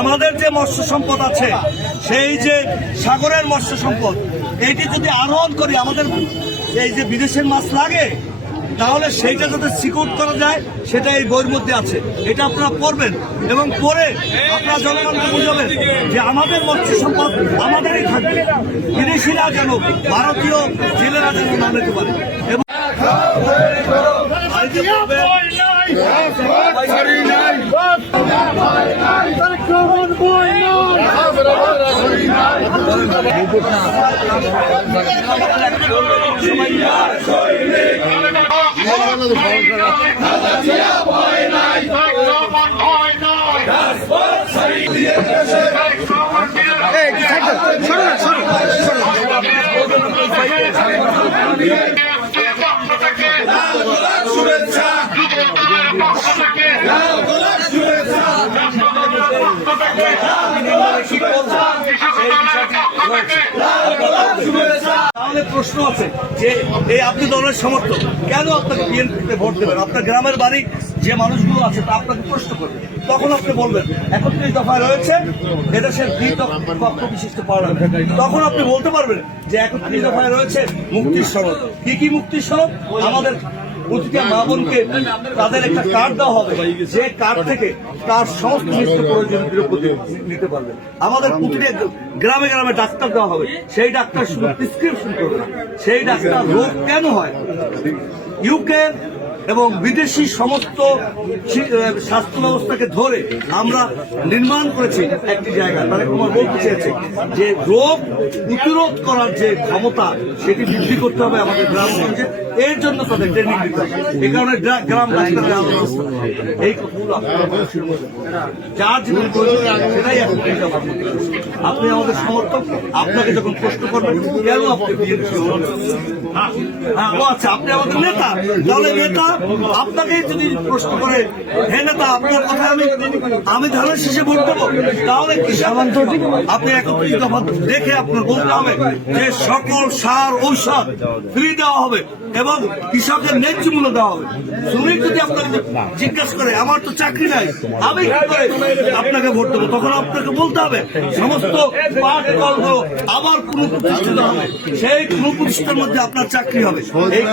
আমাদের যে মৎস্য সম্পদ আছে, সেই যে সাগরের মৎস্য সম্পদ, এইটি যদি আরোহণ করি, আমাদের এই যে বিদেশের মাছ লাগে, তাহলে সেইটা যাতে সিকিউর করা যায়, সেটা এই বইয়ের মধ্যে আছে। এটা আপনারা পড়বেন এবং পড়ে আপনারা জনগণকে বুঝাবেন যে আমাদের মৎস্য সম্পদ আমাদেরই থাকবে, বিদেশিরা যেন, ভারতীয় জেলেরা যেন না নিতে পারে। এবং তাহলে প্রশ্ন আছে যে এই আপনি দলের সমর্থক, কেন আপনাকে বিএনপিতে ভোট দেবেন? আপনার গ্রামের বাড়ি যে মানুষগুলো আছে তা আপনাকে প্রশ্ন করবে, তখন আপনি বলবেন 31 দফায় রয়েছে এদেশের দ্বিপক্ষ বিশিষ্ট পার্লামেন্ট। তখন আপনি বলতে পারবেন যে 31 দফায় রয়েছে মুক্তির সনদ। কি মুক্তির সনদ? আমাদের প্রতিটা মা বোনকে তাদের একটা কার্ড দেওয়া হবে, যে কার্ড থেকে তার সমস্ত নিত্য প্রয়োজনীয় দ্রব্য নিতে পারবে। আমাদের প্রতিটা গ্রামে গ্রামে ডাক্তার দেওয়া হবে, সেই ডাক্তার শুধু প্রেসক্রিপশন করবে না, সেই ডাক্তার রোগ কেন হয়, ইউকে এবং বিদেশি সমস্ত স্বাস্থ্য ব্যবস্থাকে ধরে আমরা নির্মাণ করেছি একটি জায়গা। তারা তোমার বলতে চেয়েছে যে রোগ প্রতিরোধ করার যে ক্ষমতা, সেটি বৃদ্ধি করতে হবে আমাদের গ্রামগঞ্জে। এর জন্য তাদের ট্রেনিং দিতে হবে। এই কারণে গ্রাম ডাক্তারের ব্যবস্থা, এই কথাগুলো যার জীবন প্রয়োজন সেটাই এখন আপনি আমাদের সমর্থক। আপনাকে যখন প্রশ্ন করবেন কেন আপনি বিএনপি, ও আচ্ছা আপনি আমাদের নেতা, তাহলে নেতা আপনাকে যদি প্রশ্ন করে হে নেতা আপনার কথা আমি ধানের শেষে ভোট দেবো, তাহলে আপনি 31 দফা দেখে আপনার বলতে হবে যে সকল সার ঔষধ ফ্রি দেওয়া হবে এবং কৃষকের ন্যায্য মূল্য দেওয়া হবে। শ্রমিক যদি আপনাকে জিজ্ঞাসা করে আমার তো চাকরি নাই, আমি কি করে আপনাকে ভোট দেবো, তখন আপনাকে বলতে হবে সমস্ত পাট কলগুলো আবার কোনো প্রতিষ্ঠিত হবে, সেই কোনো প্রতিষ্ঠানের মধ্যে আপনার চাকরি হবে। এই